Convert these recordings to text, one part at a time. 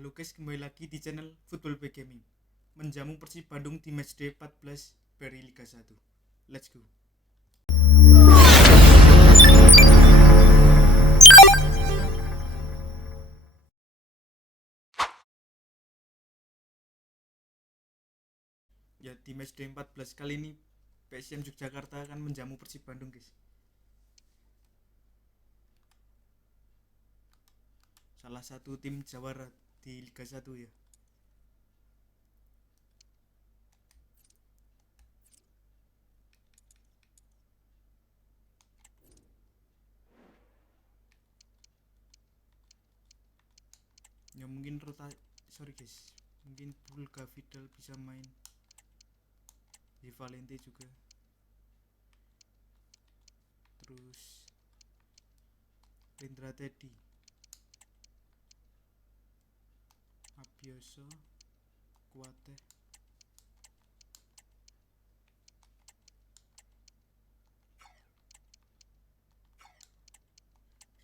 Halo guys, kembali lagi di channel Football by Gaming. Menjamu Persib Bandung di matchday 14 BRI Liga 1. Let's go. Ya, di matchday 14 kali ini PSIM Yogyakarta akan menjamu Persib Bandung, guys. Salah satu tim jawara di Liga 1 ya. Ya mungkin mungkin Bulga Vidal bisa main, di Valente juga, terus Rendra Teddy, Abioso, Kuate,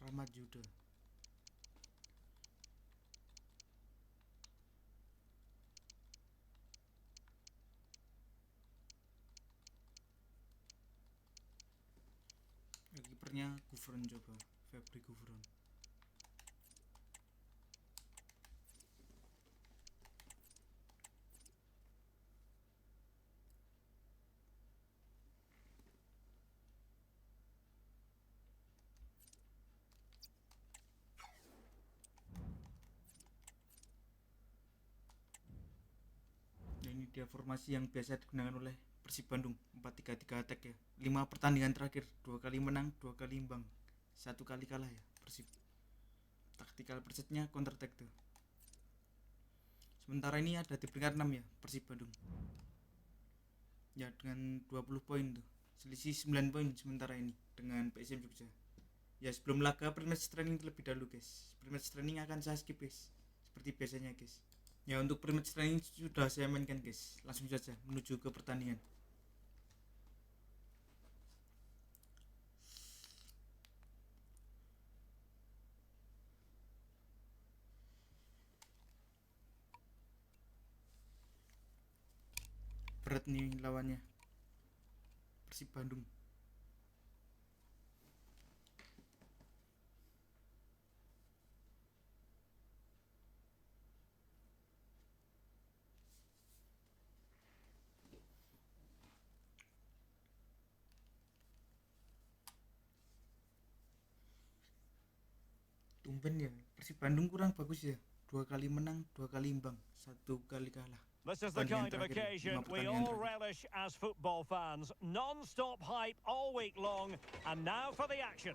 Rahmat Juda. Kipernya Gufron, coba Febri Gufron. Nah, ini dia formasi yang biasa digunakan oleh Persib Bandung, 4-3-3 attack ya. 5 pertandingan terakhir, 2 kali menang, 2 kali imbang, 1 kali kalah ya Persib. Taktikal persitnya counter attack tuh. Sementara ini ada di peringkat 6 ya Persib Bandung. Ya dengan 20 poin tuh. Selisih 9 poin sementara ini dengan PSIM Jogja. Ya sebelum laga pre-match training terlebih dahulu guys. Pre-match training akan saya skip guys, seperti biasanya guys. Ya untuk pre-match training sudah saya mainkan guys. Langsung saja menuju ke pertandingan. Berat nih lawannya, Persib Bandung. Tumben ya, Persib Bandung kurang bagus ya. 2 kali menang, 2 kali imbang, 1 kali kalah. This is the kind of occasion we all relish as football fans. Non-stop hype all week long, and now for the action.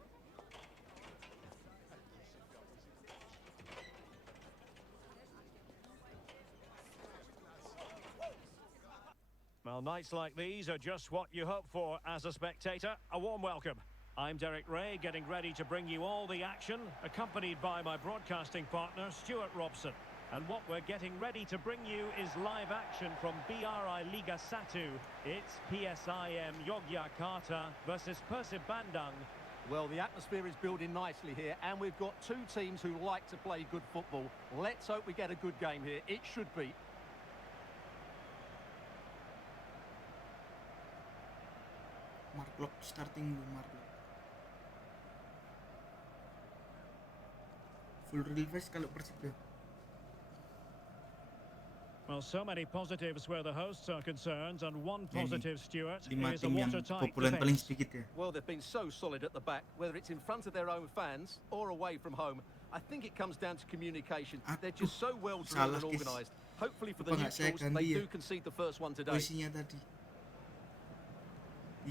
Well, nights like these are just what you hope for as a spectator. A warm welcome. I'm Derek Ray, getting ready to bring you all the action, accompanied by my broadcasting partner, Stuart Robson. And what we're getting ready to bring you is live action from BRI Liga 1. It's PSIM Yogyakarta versus Persib Bandung. Well, the atmosphere is building nicely here, and we've got two teams who like to play good football. Let's hope we get a good game here. It should be. Mark Lock starting, Mark Lock. Full release kalau Persib ya. Well, so many positives where the hosts are concerned, and one positive, Stuart, is a tim yang watertight populer paling defence. sedikit ya. Well, they've been so solid at the back, whether it's in front of their own fans or away from home. I think it comes down to communication. They're just so well drilled and organised. Hopefully for the neutrals, they do concede the first one today. Posisinya tadi.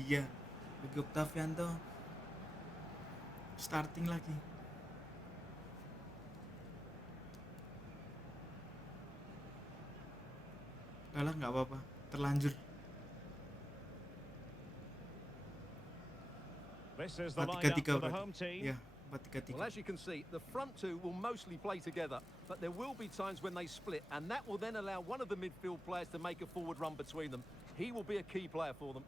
Iya, bagi Octavianto starting lagi. Kalah nggak apa-apa, terlanjur. This is the lineup for the home team. Ya, 4-3-3. Well, as you can see, the front two will mostly play together, but there will be times when they split, and that will then allow one of the midfield players to make a forward run between them. He will be a key player for them.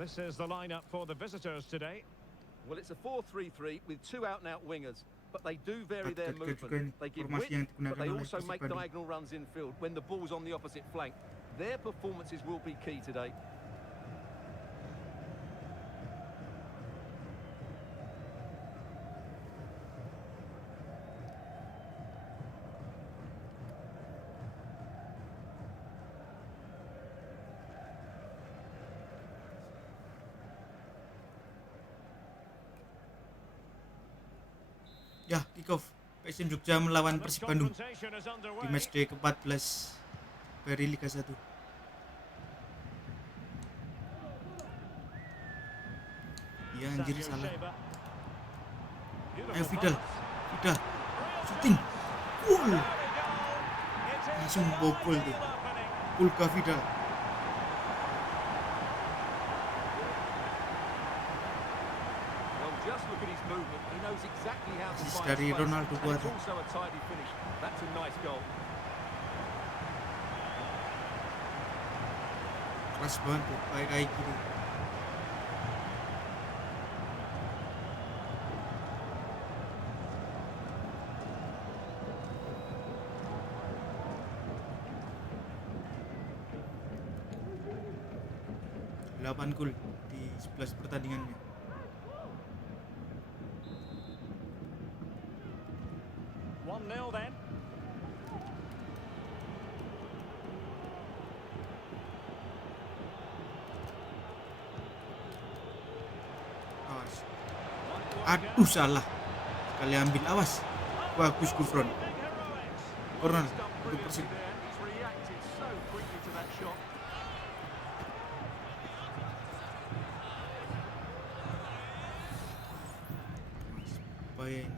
This is the lineup for the visitors today. Well, it's a 4-3-3 with 2 out-and-out wingers, but they do vary their juga movement. They give formasi width, yang but digunakan they oleh also Persib make Bandung. diagonal runs infield when the ball's on the opposite flank. Their performances will be key today. Ya, kick off. PSIM Jogja melawan Persib Bandung di matchday ke-14 BRI Liga 1. Ya anjir, salah. Ayo Vidal, shooting, goal. Langsung bobol tuh. Pulga Vidal. Just look at his movement. He knows exactly how to Asis find dari space. Ronaldo And buat. it's also a tidy finish. That's a nice goal. Keras banget tuh, kayak gitu. Delapan gol di 11 pertandingannya. Nil then. Awas. Aduh, salah. Sekali ambil, awas. Bagus Gufron. Corner untuk Persib. He's reacted so quickly to that shot. Bahaya ini.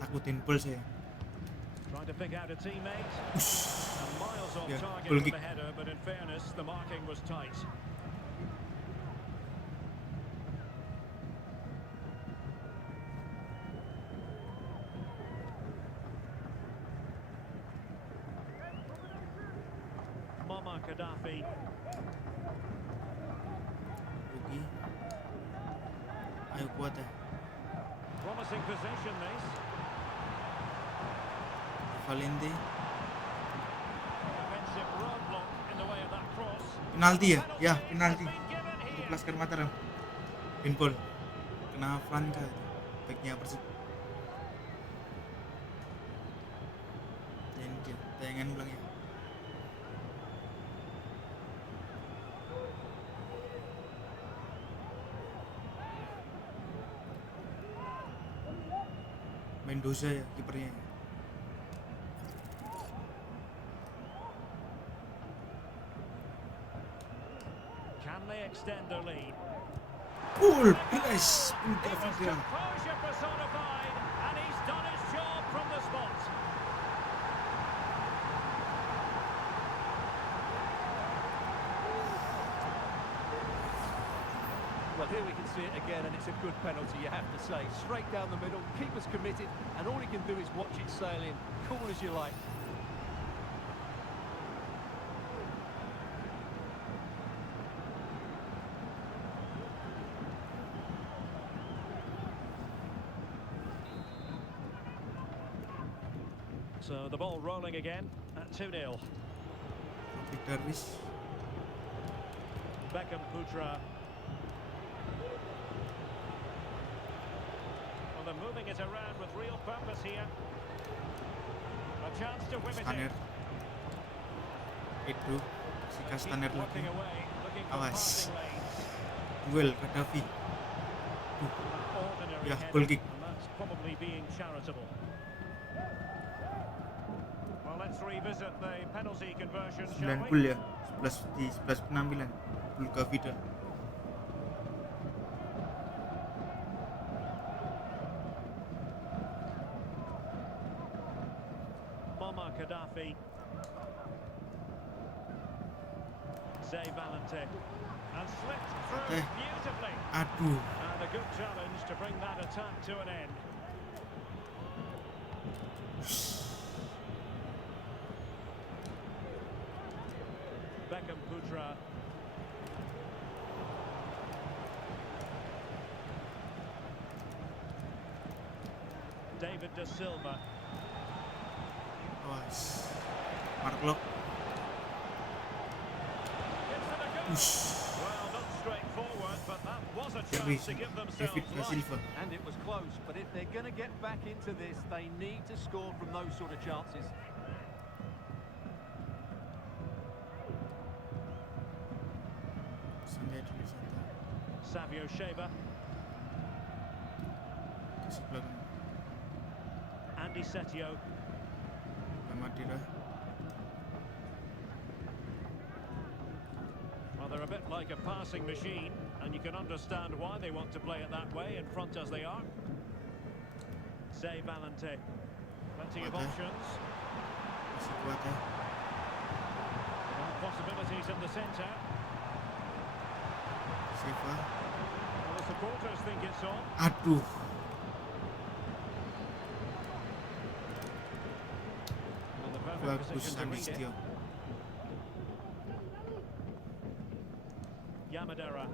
Takutin pol saya. Trying to pick out a teammate. And miles off Yeah, target goal with kick. the header, but in fairness, the marking was tight. Mama Gaddafi. Rugi. Ayo kuat ya. Promising possession, this. Valente. Defensive roadblock in the way of that cross. Penalti ya? Ya, penalti. Been given Untuk here. Laskar Mataram. Pinball. Kena Franka itu. Backnya Persib. Ya, ini dia. Tayangan ulang ya. Mendoza ya kipernya. Can they extend their lead? Goal, bless. Pulga It was Vidal. composure personified, and he's done his job from the spot. Well, here we can see it again, and it's a good penalty, you have to say. Straight down the middle, keeper's committed, and all he can do is watch it sail in. Cool as you like. So the ball rolling again at 2-0. Big Darwis. Beckham Putra. Well, they're moving it around with real purpose here. A chance to whip it in. Staner. Itu si Kastaner Keep lagi. working away, looking for Awas. passing lanes. Duel Gaddafi. Ordinary Ya, header, goal kick. and that's probably being charitable. Well, let's revisit the penalty conversion, 9 shall we? gol ya. 11 di 11 penampilan. Pulga Vidal. Mama Gaddafi. Zay Valente. And slipped through Eh. beautifully. Aduh. And a good challenge to bring that attack to an end. Beckham Putra. David De Silva. Mark Lock. Well, not straightforward, but that was a chance to give themselves life. And it was close, but if they're going to get back into this, they need to score from those sort of chances. Savio Shaver. Andy Setio. Well, they're a bit like a passing machine, and you can understand why they want to play it that way, in front as they are. Say Valente. Plenty of options. Possibilities in the centre. Well, the supporters think it's on. Aduh. Bagus Anistio. Yamadera.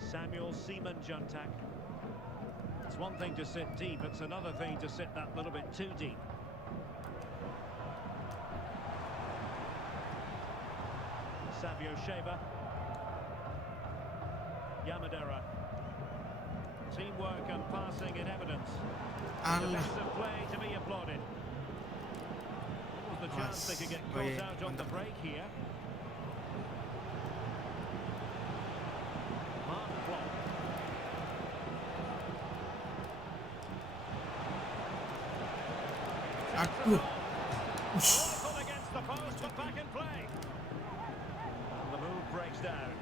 Samuel Seaman Juntak. It's one thing to sit deep, it's another thing to sit that little bit too deep. Savio Shaver. Yamadera. Teamwork and passing in evidence. Defensive play to be applauded. What was the chance they could get caught out on the break here? Mark Block. Aduh. Put against the post, but back in play. And the move breaks down.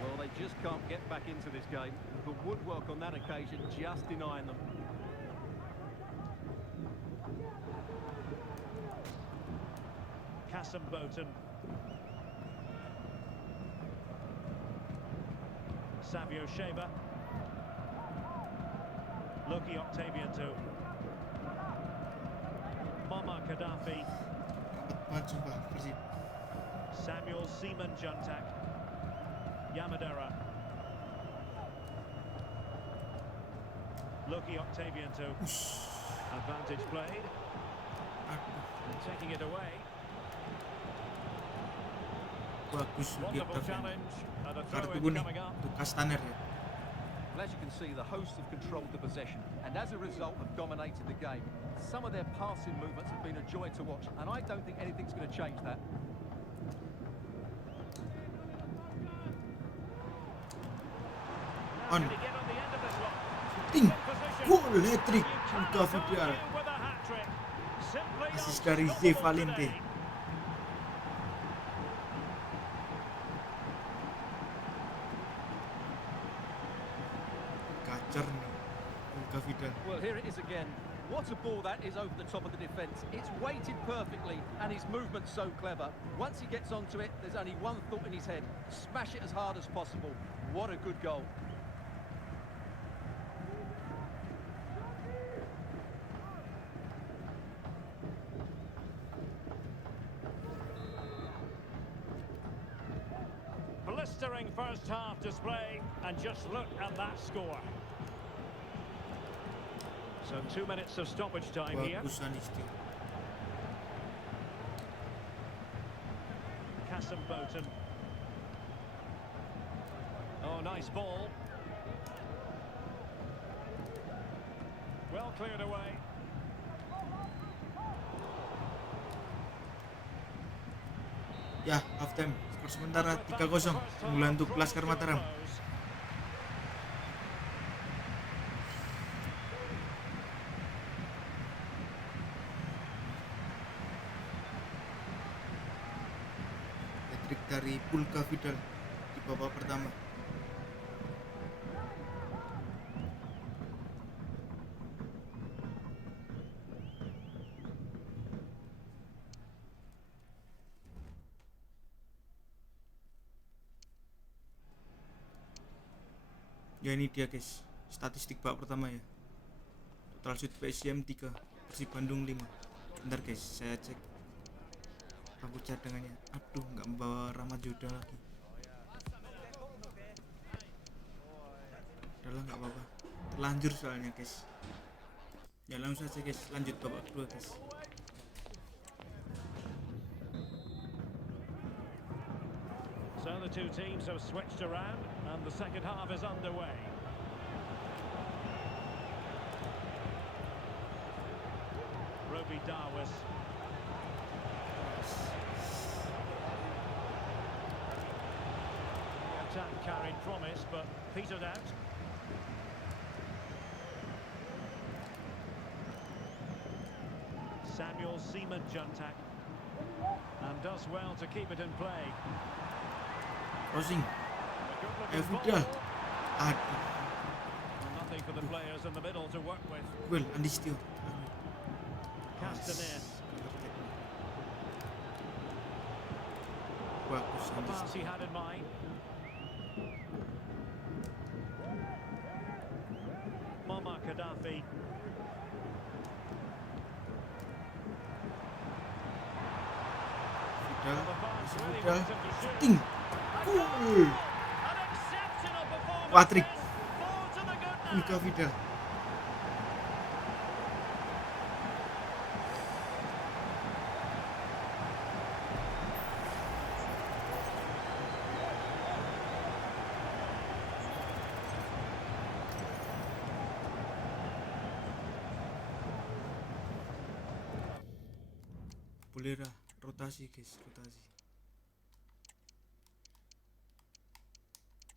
Well, they just can't get back into this game. The woodwork on that occasion just denying them. Kasim Boughton. Savio Shaver. Loki Octavian too. Mama Gaddafi. Samuel Seaman Juntak. Yamadera. Loki Octavian too. Advantage played. And taking it away. Bagus Wonderful challenge. And a kartu throw in kuning coming up. untuk Kastaner ya. Well, as you can see, the hosts have controlled the possession and as a result have dominated the game. Some of their passing movements have been a joy to watch, and I don't think anything's going to change that. On. Ting. Gol hat-trick untuk Vidal. Asis dari Z Valente. Kacar nih untuk Vidal. Well, here it is again. What a ball that is over the top of the defence. It's weighted perfectly and his movement's so clever. Once he gets onto it, there's only one thought in his head. Smash it as hard as possible. What a good goal. Blistering first half display, and just look at that score. So 2 minutes of stoppage time here. Kasim Boughton. Oh, nice ball. Well cleared away. Ya, half time. Skor sementara 3-0 keunggulan untuk Laskar Mataram. Hat-trick dari Pulka Vidal di babak pertama. Ya ini dia guys, statistik babak pertama ya. Total shoot PSIM 3, Persib Bandung 5. Bentar guys, saya cek bangku cadangannya. Aduh, nggak membawa Rahmat Joda lagi. Udahlah, nggak apa-apa. terlanjur soalnya guys. Ya langsung saja guys, lanjut babak kedua guys. So the two teams have switched around and the second half is underway. Roby Darwas. The attack carried promise but petered out. Samuel Seaman Juntak, and does well to keep it in play. Crossing. Vidal. Aduh. Nothing for the players in the middle to work with. Well, Andistio. Castaner. Bagus The pass he Andistio. had in mind. Mama Gaddafi. Vidal. Shooting. Goal. Patrick. Ulka Vidal. Boleh lah, rotasi guys, rotasi.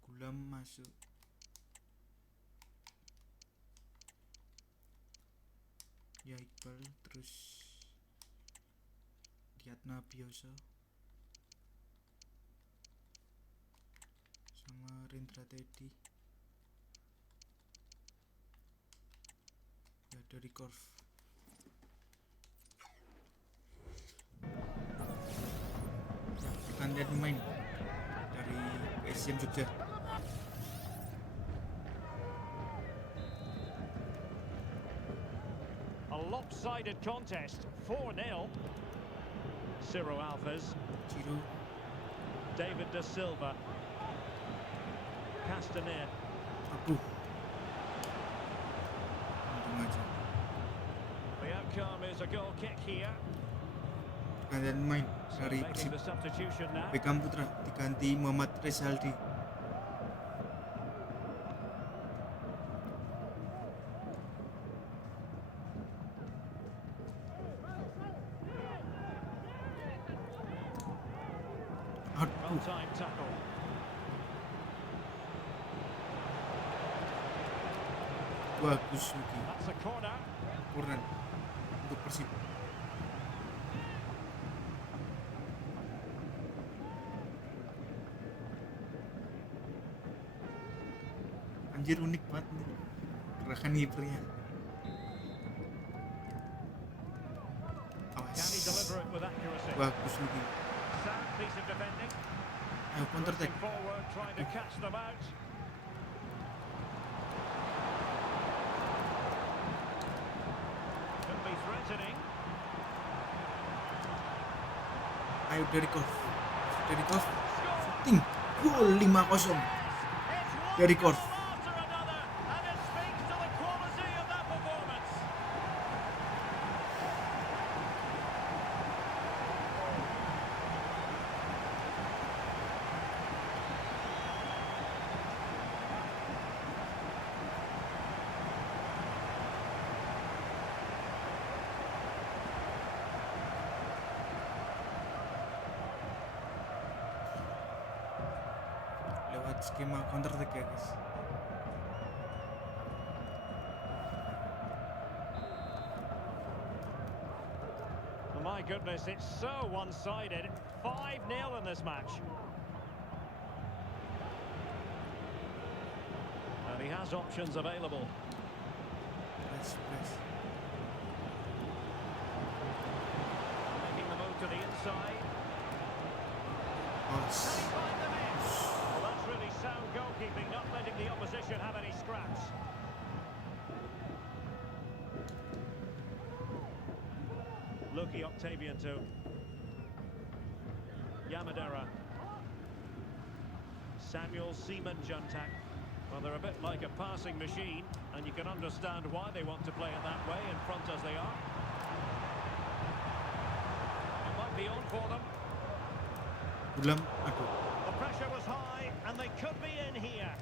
Gulam masuk. Ya Iqbal, terus Diatna Biasa sama Rendra Teddy. Ya dari Korf. Pergantian pemain dari PSIM Jogja. A lopsided contest, 4-0. Ciro Alves. Ciro. David Da Silva. Castaner. Aduh. Untung aja. The outcome is a goal kick here. Pergantian pemain dari Making Persib. the substitution now. Beckham Putra diganti Muhammad Rezaldi. Aduh, On-time tackle. bagus Luki. That's a corner. Corner untuk Persib. Anjir unik banget nih gerakan kipernya. Can he deliver it with accuracy? Bagus Luki. Sound piece of defending. Ayo counter attack. Pressing forward, trying to catch them out. Could be threatening. Ayo dari Korf. Shooting. Gol 5-0 dari Korf. After another, and it speaks to the quality of that performance. Lewat skema counter attack ya guys. Oh my goodness, it's so one-sided. 5-0 in this match. And he has options available. Press. Making the move to the inside. Oh, Can he find them in? Well, that's really sound goalkeeping, not letting the opposition have any scraps. Luki Octavian to Yamadera. Samuel Seaman Juntak. Well, they're a bit like a passing machine, and you can understand why they want to play it that way, in front as they are. It might be on for them. Gulam, aduh. The pressure was high, and they could be in here.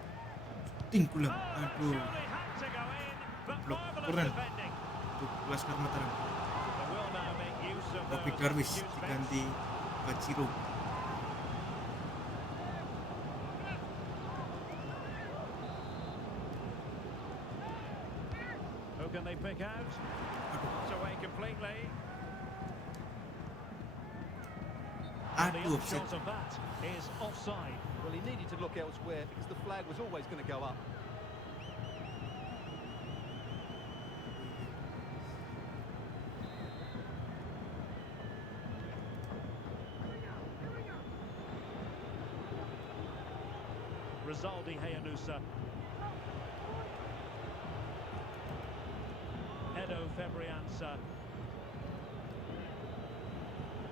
Gulam, aduh. Surely had to go in, but Blok, marvelous kurang. defending. Tuh, Laskar Mataram. They will now make use of Robi those Darwis substitute bits. diganti Baciro. Who can they pick out? Not away completely. And the Aduh, offset. upshot of that is offside. Well, he needed to look elsewhere because the flag was always going to go up. Rizaldi Hayanusa. Edo Febriansa.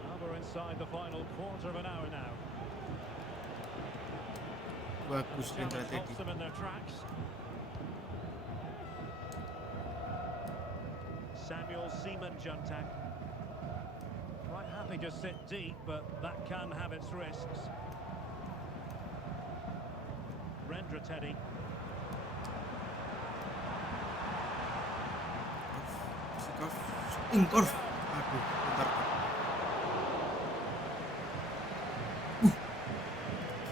Now we're inside the final quarter of an hour now. Bagus Rendra Challenge tadi. halts them in their tracks. Samuel Seaman Juntak. Quite happy to sit deep, but that can have its risks. Rendra Teddy. Ingkor. Aduh, bentar.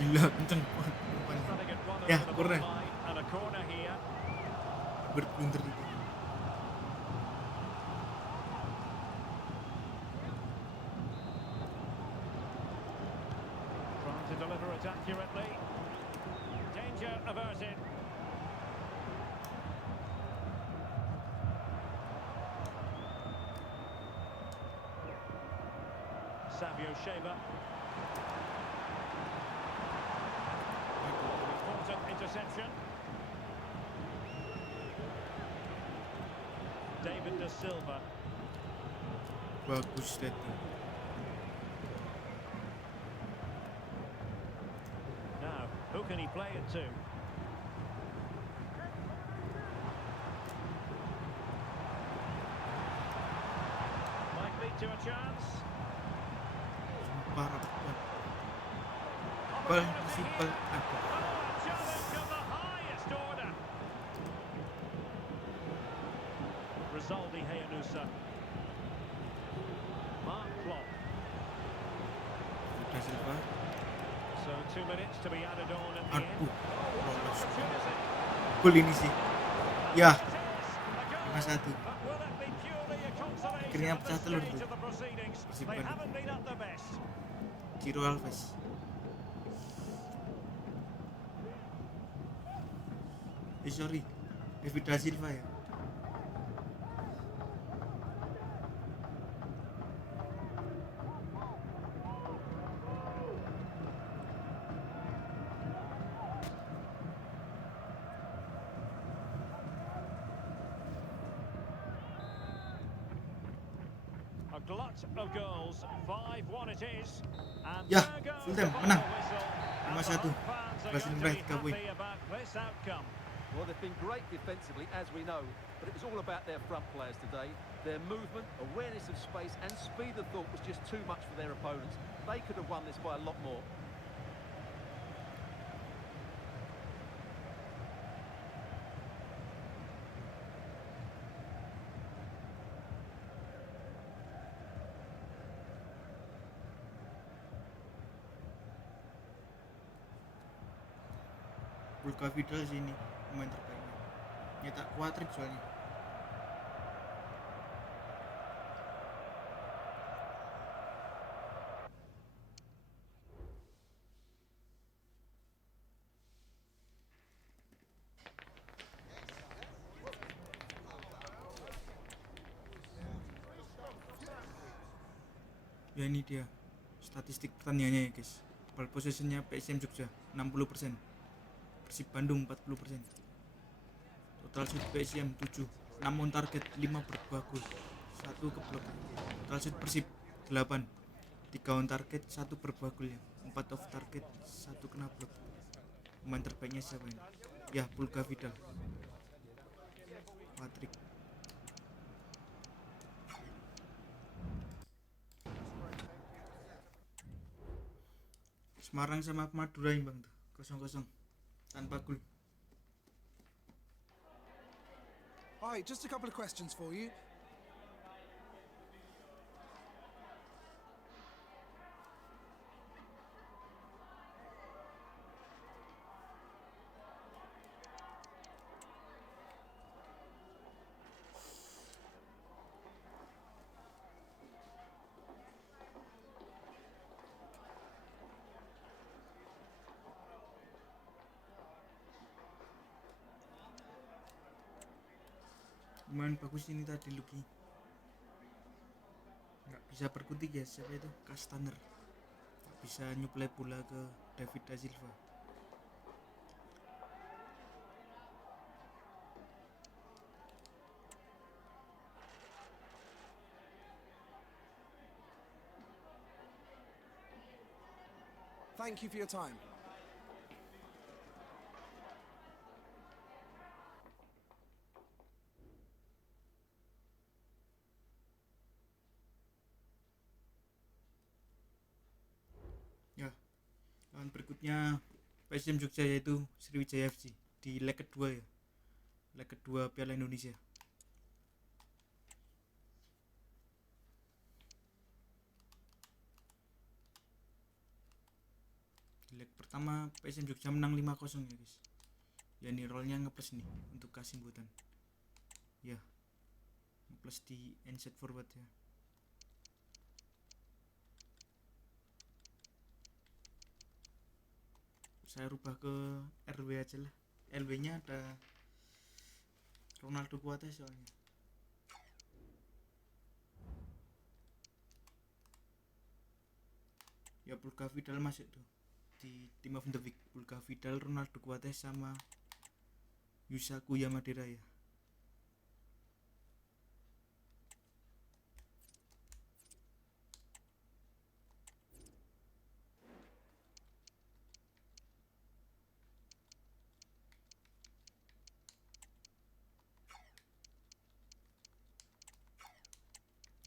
Gila, kenceng. Trying to get one Ya, over the corner. ball line, and a corner here. Berblunder itu. Trying to deliver it accurately. Danger averted. Savio Shaver. Important interception. David Da Silva. Bagus tadi. Now, who can he play it to? Might lead to a chance. Parah. Bal, simpel. Aduh. Oh, a challenge of the highest order. Rizaldi Hayanusa. Mark Klopp. Udah Silva. So 2 minutes to be added on at the end. Aduh. Lolos. Opportunity. Gol ini sih. Ya, It is a goal. 5-1. But will it be purely a consolation Akhirnya at pecah this telur stage tuh. of the proceedings? Persib They Bandung. haven't been at their best. Ciro Alves. Sorry. David Da Silva ya. A glut of goals. 5-1 it is. And Ya, there goes full the time, final menang. whistle. And 5-1. the fans are Berhasil going to meraih be 3 poin. happy about this outcome. Well, they've been great defensively, as we know, but it was all about their front players today. Their movement, awareness of space and speed of thought was just too much for their opponents. They could have won this by a lot more. Bulka Vidal sini pemain terbaiknya. Nyetak kuatrik soalnya. Ya ini dia statistik pertandingannya ya guys. Ball possessionnya PSIM Jogja 60%, Persib Bandung 40%. Total shoot PSIM 7, 6 on target, 5 berbuah gol, 1 keblok. Total shoot Persib 8, 3 on target, 1 berbuah gol ya, 4 off target, 1 kena blok. Pemain terbaiknya siapa ini? Ya, Pulga Vidal. Patrick. Semarang sama Madura imbang tuh, 0-0 tanpa gol. Hi, just a couple of questions for you. Lumayan bagus ini tadi Luki. Nggak bisa perkutik ya, siapa itu? Kastaner. Nggak bisa nyuplai bola ke David da Silva. Thank you for your time. Ya, lawan berikutnya PSIM Jogja yaitu Sriwijaya FC di leg kedua ya. Leg kedua Piala Indonesia. Di leg pertama PSIM Jogja menang 5-0 ya guys. Ya ini rollnya ngeplus nih untuk Kasimbutan. Ya, ngeplus di inside forward ya. Saya rubah ke RW aja lah. LW nya ada Ronaldo Kuate soalnya. Ya Pulga Vidal masuk tuh di Team of the Week. Pulga Vidal, Ronaldo Kuate sama Yusaku Yamadera ya.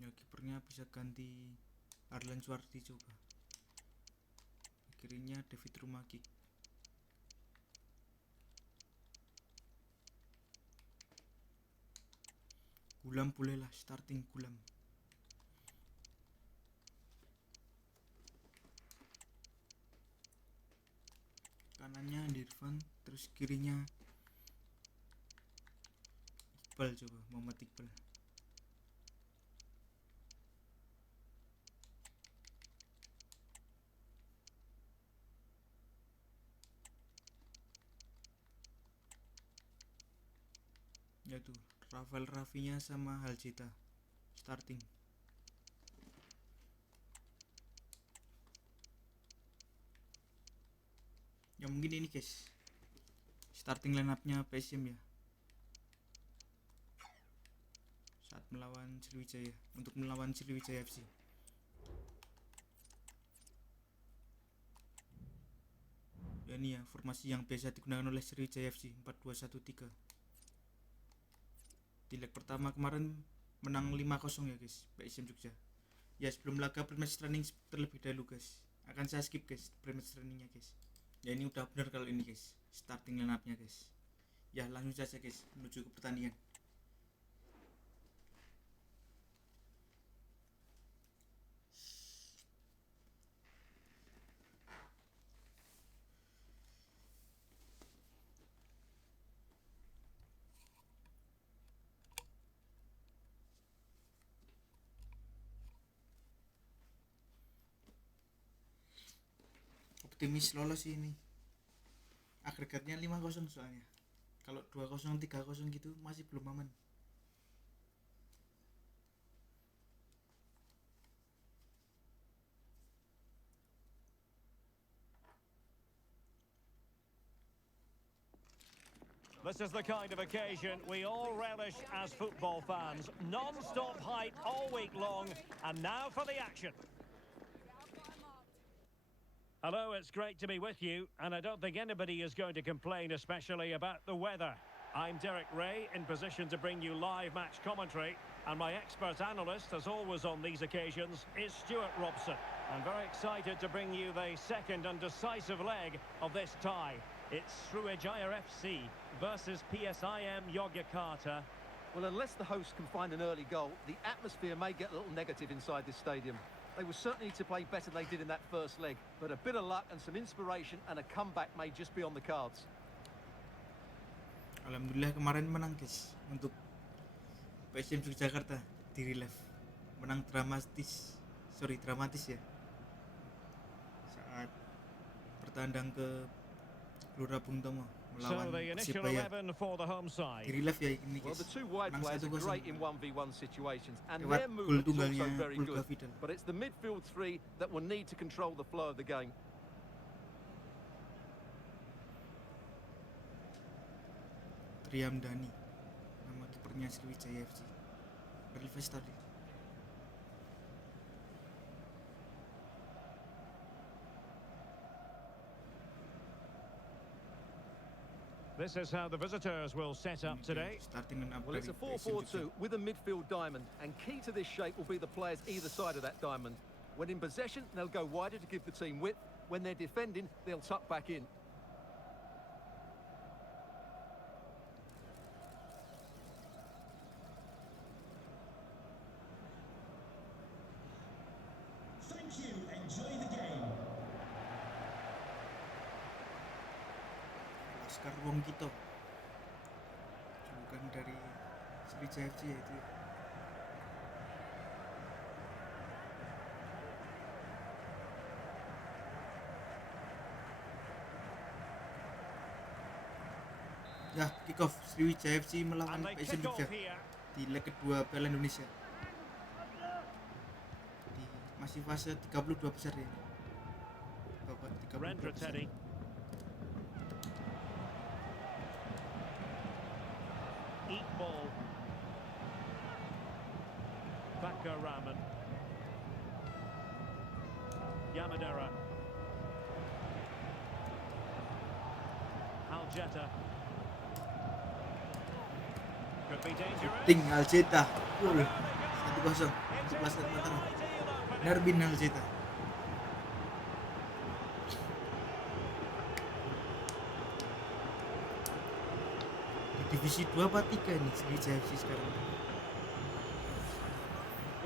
Ya kipernya bisa ganti Arlen Suardi coba. Kirinya David Rumaki. Gulam bolehlah starting Gulam. Kanannya Dirvan, terus kirinya Iqbal coba, Muhammad Iqbal. Ya tuh Rafael Rafinya sama Haljeta starting. Ya mungkin ini guys starting line up-nya PSIM ya saat melawan Sriwijaya, untuk melawan Sriwijaya FC. Ya ini ya formasi yang biasa digunakan oleh Sriwijaya FC, 4-2-1-3. Di leg pertama kemarin menang 5-0 ya guys PSIM Jogja. Ya sebelum laga pre-match training terlebih dahulu guys. Akan saya skip guys pre-match trainingnya guys. Ya ini udah benar kalau ini guys starting line up-nya guys. Ya langsung saja guys menuju ke pertandingan. Optimis lolos ini. Agregatnya 5-0 soalnya. Kalau 2-0 3-0 gitu masih belum aman. This is the kind of occasion we all relish as football fans. Non-stop hype all week long, and now for the action. Hello, it's great to be with you, and I don't think anybody is going to complain, especially about the weather. I'm Derek Ray, in position to bring you live match commentary, and my expert analyst, as always on these occasions, is Stuart Robson. I'm very excited to bring you the second and decisive leg of this tie. It's Sriwijaya FC versus PSIM Yogyakarta. Well, unless the hosts can find an early goal, the atmosphere may get a little negative inside this stadium. They will certainly need to play better than they did in that first leg, but a bit of luck and some inspiration and a comeback may just be on the cards. Alhamdulillah kemarin menang guys untuk PSIM Yogyakarta di relief. Menang dramatis ya. Saat bertandang ke Gelora Bung Tomo melawan Persibaya. Di relief ya ini guys. Well, the two wide players are great in 1v1 situations and lewat their movement is tunggalnya also very good. Vidal. But it's the midfield three that will need to control the flow of the game. Triamdani, nama kipernya Sriwijaya FC. Relief tadi. This is how the visitors will set up today. Well, it's a 4-4-2 with a midfield diamond, and key to this shape will be the players either side of that diamond. When in possession, they'll go wider to give the team width. When they're defending, they'll tuck back in. Thank you. Enjoy the game. Oscar Wong Kito, bukan dari Sriwijaya FC ya itu. Ya, kick off Sriwijaya FC melawan PSIM Jogja di leg kedua Piala Indonesia. Masih fase 32 besar ya. Babak 32 besar. Eat ball. Baka Raman. Yamadera. Aljeta. Could be dangerous. Ting Aljeta. 1-0 untuk Laskar Mataram. Narbin Aljeta. Divisi 2 apa 3 nih Sriwijaya FC sekarang?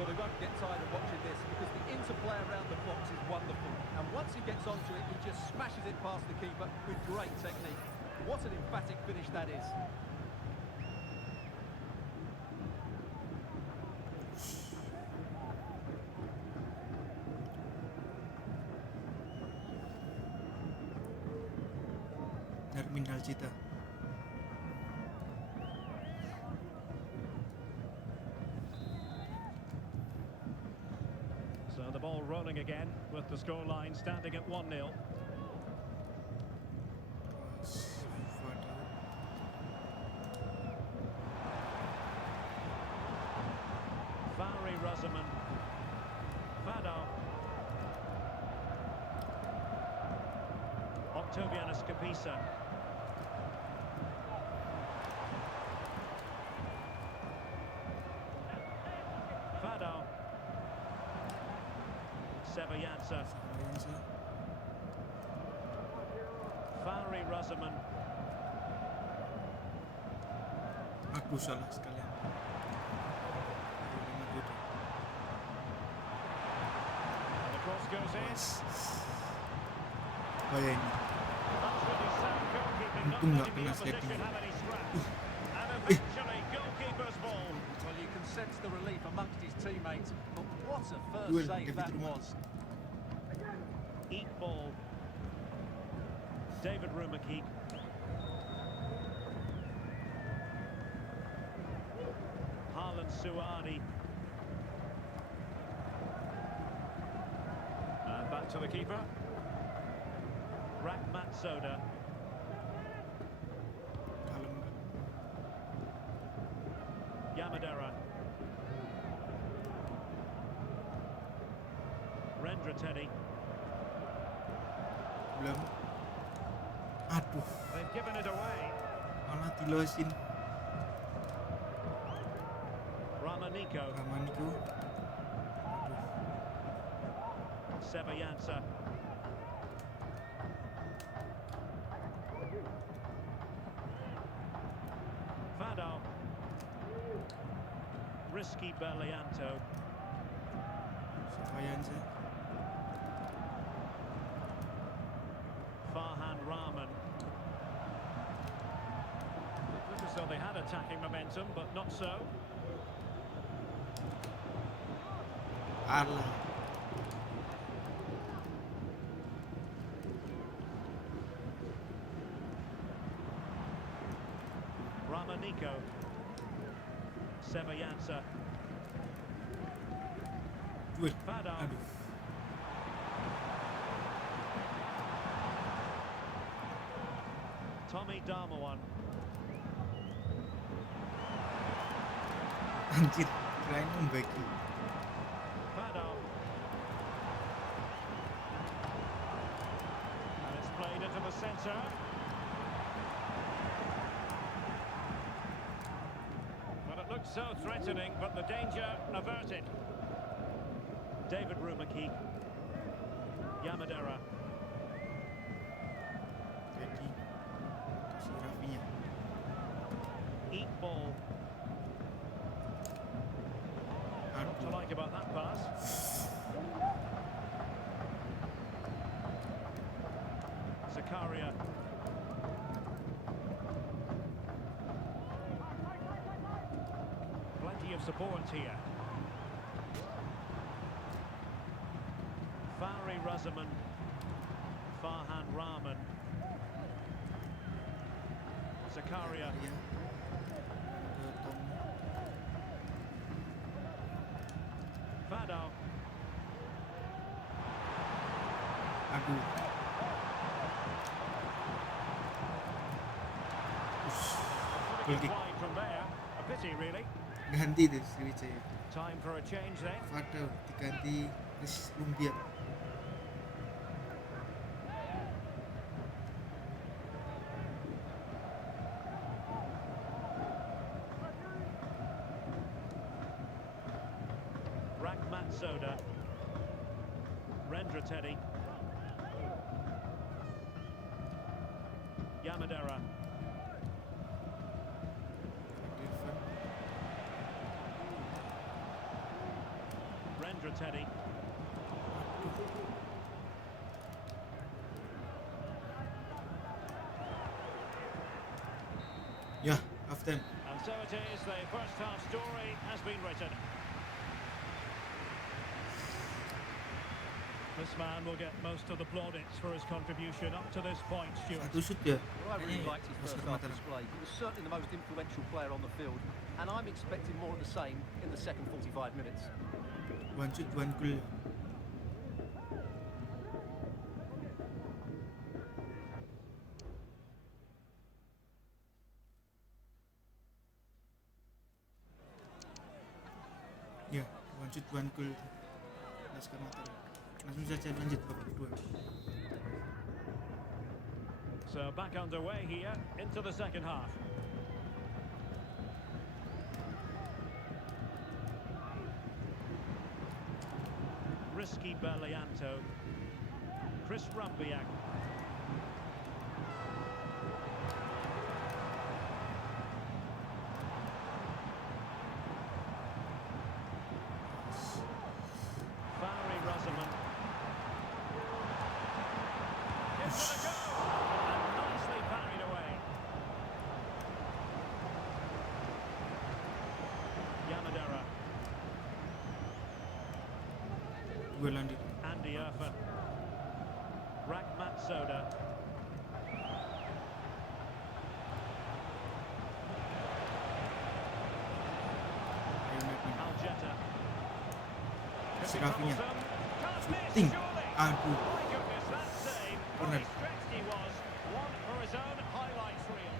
Well, they won't get tired of watching this because the interplay around the box is wonderful. And once he gets onto it, he just smashes it past the keeper with great technique. What an emphatic finish that is. Narbin Aljeta. So the ball rolling again with the scoreline standing at 1-0. Fari Razaman. Fado. Octavianus Capisa. Fado. Sebayansa. Fari Razaman. Aku salah sekalian. And the cross goes in. Bahaya ini. That's really sound goalkeeping, not Untung nggak letting the kena opposition sliding. have any scraps. And eventually, goalkeeper's ball. Well, you can sense the relief amongst his teammates, but what a first Duel save Epik that Melawan. was. Eat ball. David Rumakik. Harlan Suadi. And back to the keeper. Rahmat Soda. Kalem. Yamadera. Rendra Teddy. Belum. Aduh, They've given it away. malah dilosin. Ramaniko. Ramaniko. Sebayansa. Fado. Risky Bellianto. Sebayansa. Farhan Rahman. Looked as though they had attacking momentum, but not so. Alah. Ramaniko. Sebayansa. Duel. Fado. Aduh. Tommy Darmawan. Anjir, kirain membagi. Fado. And it's played into the centre. Well, it looked so threatening, but the danger averted. David Rumaki. Yamadera. Jadi kasih Rafinya. Eat ball. What to like about that pass? Zakaria. Plenty of support here. Fari Razaman. Farhan Rahman. Zakaria. Ya. Tom. Fado. Aduh. Putting it kick. wide from there. A pity, really. Ganti deh Sriwijaya. Time for a change then. Fado diganti Chris Lumbia. Ragmat Soda. Rendra Teddy. Yamadera. Rendra Teddy. Ya, half time. And so it is, the first half story has been written. This man will get most of the plaudits for his contribution up to this point, Stuart. Satu shoot ya. Well, I really Kayaknya liked his Oscar first half Mataram. display. He was certainly the most influential player on the field, and I'm expecting more of the same in the second 45 minutes. One shoot, one goal. Ya, one shoot, one goal. Oscar Mataram. Langsung saja lanjut babak kedua. So back underway here into the second half. Risky Bellianto. Chris Rumbiak. Fari Razaman. Gives it a go. And nicely parried away. Yamadera. Gue lanjut. Andy Irfan. Ragmat Soda. Ayo Mepin. Aljeta. Si Rafinya. Shooting. Aduh. My goodness, that save. What Corner. a stretched he was. One for his own highlights reel.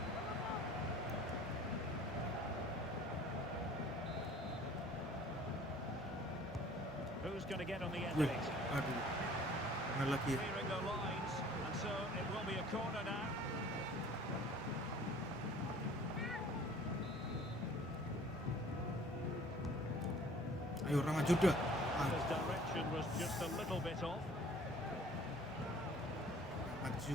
Who's going to get on the end of Duel. it? Aduh. Kena lagi ya. Clearing the lines and So it will be a corner now. Ayo orang maju dah. His direction was just a little bit off. Maju.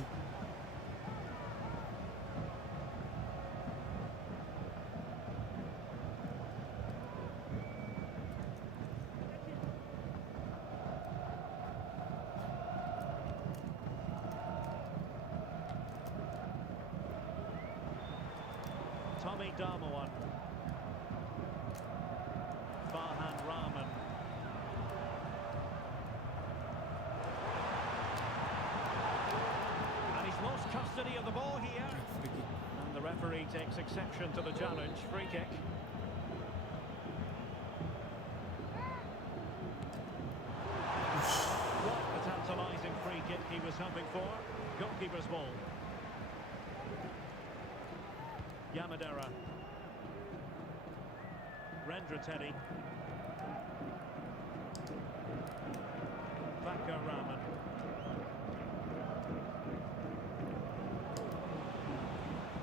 Tommy Darmawan. Farhan Rahman. And he's lost custody of the ball here. And the referee takes exception to the challenge. Free kick. What a tantalising free kick he was hoping for. Goalkeeper's ball. Yamadera. Rendra Teddy. Vakar Rahman.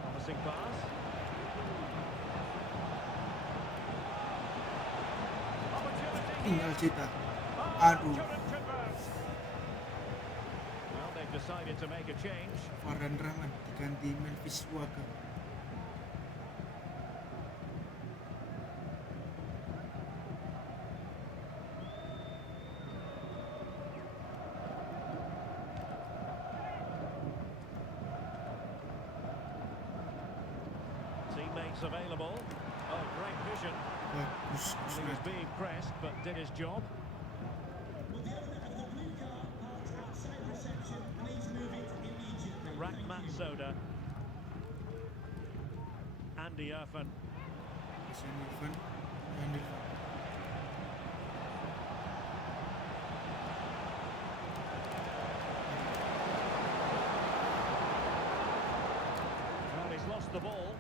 Promising pass. Opportunity. Tinggal Cita. Oh, Aduh. couldn't convert. Well, they've decided to make a change. Farhan Rahman diganti Melvis Waka. Teammates available. Oh, great vision. Bagus. He was being pressed, but did his job. Will the owner of the blue car parked outside reception please move it immediately? Rahmat Soda. Andy Irfan. Hasan Irfan. Andy Irfan. Well, he's lost the ball.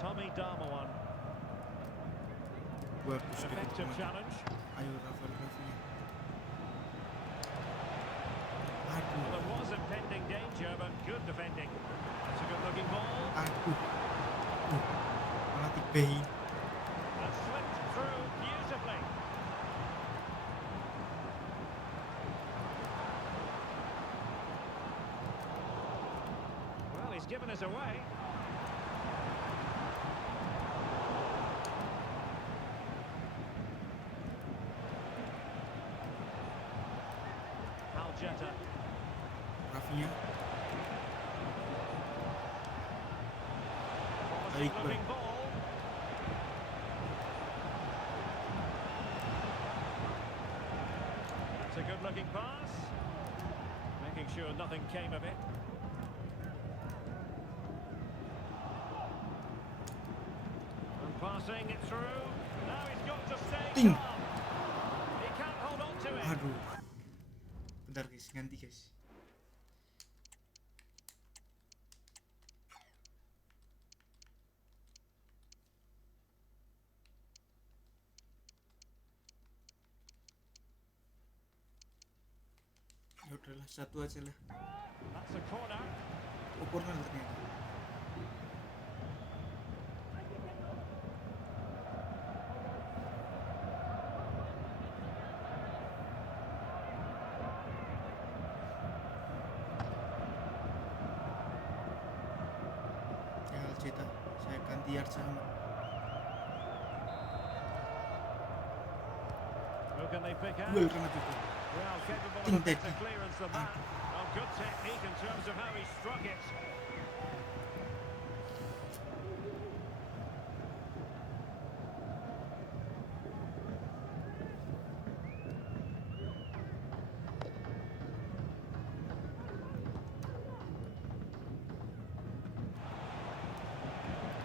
Tommy Darmawan. Bagus. An effective challenge. Ayo Rafael Rafinha. Well, Aduh. there was impending danger, but good defending. That's a good-looking ball. Aduh. Malah dibehi. And slipped through beautifully. Well, he's given us away. Aljeta. Rafinha. Promising looking ball. That's a good looking pass. Making sure nothing came of it. And passing it through. Now he's got to stay Ting. calm. He can't hold on to it. Aduh. Bentar guys, ganti guys. Ya udahlah, satu aja lah. That's a corner. Oh, corner ternyata. Ya Alceta, saya ganti Arsa. Who can they pick out? Duel kena juga. Well, capable of Ting a better tadi. clearance than that. Oh, good technique in terms of how he struck it.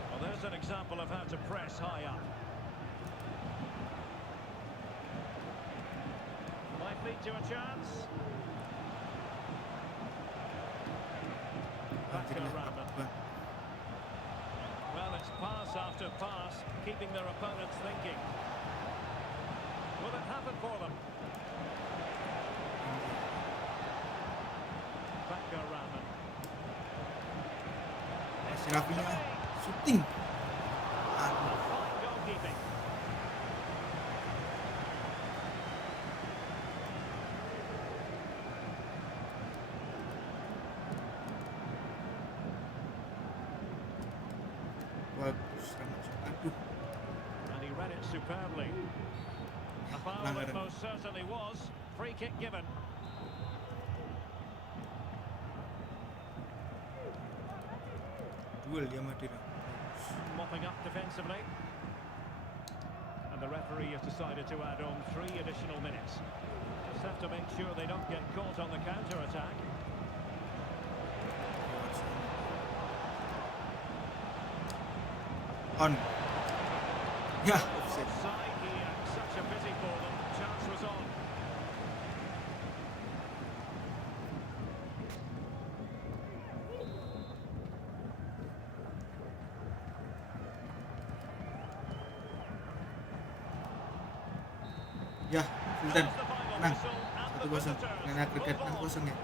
Well, there's an example of how to press high up. Might lead to a chance. Vakar Alhamdulillah, Rahman. Abban. Well, it's pass after pass. keeping their opponents thinking. Will it happen for them? Back go Rahman. Masih Rafinya shooting. Fine goalkeeping. Bagus Rahmat. Aduh. And he read it superbly. A foul it most certainly was. Free kick given. Duel ya Madira. Mopping up defensively. And the referee has decided to add on 3 additional minutes. Just have to make sure they don't get caught on the counter-attack. On. Ya, offside. Offside here. Such a pity for them. Chance was on. Ya, Sultan. That's the final Menang. whistle and the 1-0. visitors Dengan agregat with the ball. 6-0 ya.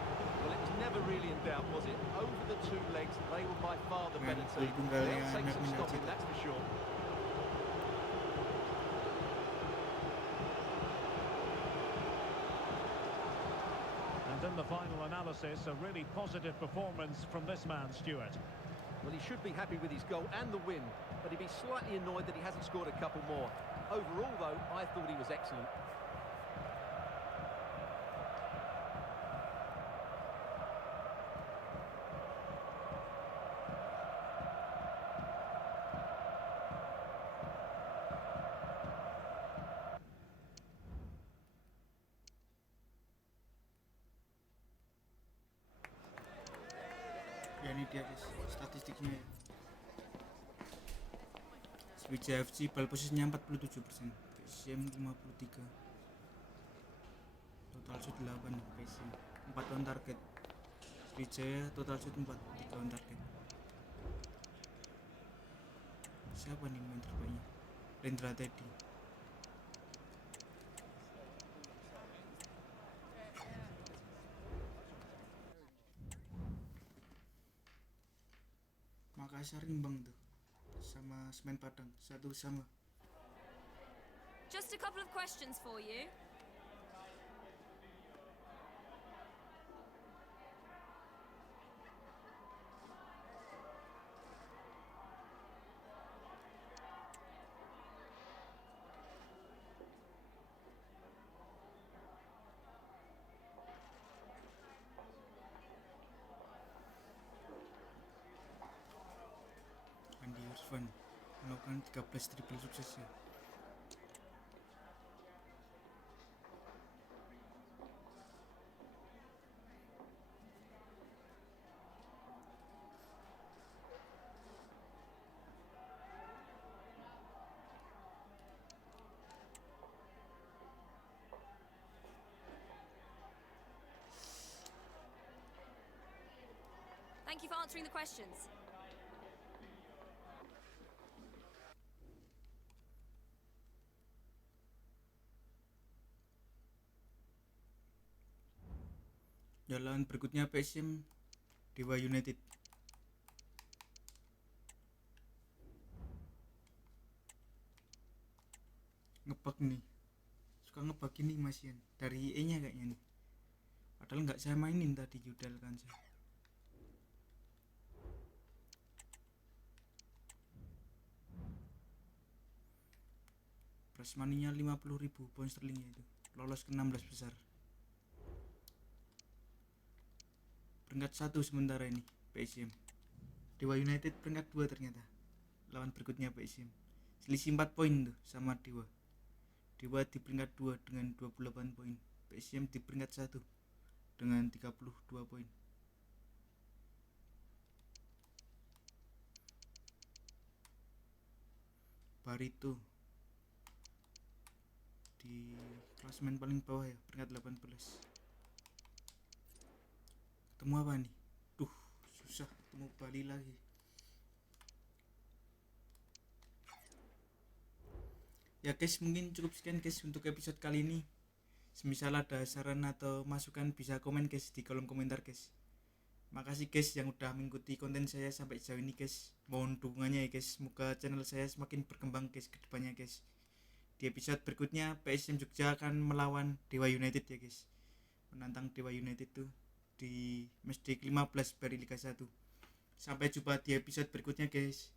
Well, it was never really in doubt, was it? Over the 2 legs, they were by far the Dengan better gol team. tunggalnya They'll take some Nabi stopping, Najib. that's for sure. And in the final analysis, a really positive performance from this man, Stuart. Well, he should be happy with his goal and the win, but he'd be slightly annoyed that he hasn't scored a couple more. Overall, though, I thought he was excellent. Ya ini dia guys, statistiknya ya. Jawara FC ball posisinya 47%, PSIM 53, total shoot 8, PSIM 4 on target, Jawara total shoot 4, 3 on target. Siapa nih main terbaiknya? Rendra Teddy. Makassar imbang tuh sama Semen Padang 1-1. Just a couple of questions for you. Andi Irfan melakukan 13 triple sukses ya. Thank you for answering the questions. Jalan berikutnya PSIM Dewa United. Ngebug nih, suka ngebug ini Mas Yan dari E nya kayaknya nih, padahal nggak saya mainin tadi judal kan saya. Prize money-nya 50.000 pound sterling ya itu, lolos ke 16 besar. Peringkat 1 sementara ini PSIM. Dewa United peringkat 2 ternyata. Lawan berikutnya PSIM. Selisih 4 poin tuh sama Dewa. Dewa di peringkat 2 dengan 28 poin. PSIM di peringkat 1 dengan 32 poin. Barito di klasemen paling bawah ya, peringkat 18. Ketemu apa nih? Duh, susah ketemu Bali lagi. Ya guys, mungkin cukup sekian guys untuk episode kali ini. Semisal ada saran atau masukan bisa komen guys di kolom komentar guys. Makasih guys yang udah mengikuti konten saya sampai sejauh ini guys. Mohon dukungannya ya guys. Semoga channel saya semakin berkembang guys ke depannya guys. Di episode berikutnya PSIM Jogja akan melawan Dewa United ya guys. Menantang Dewa United tuh di matchday ke-15 BRI Liga 1. Sampai jumpa di episode berikutnya guys.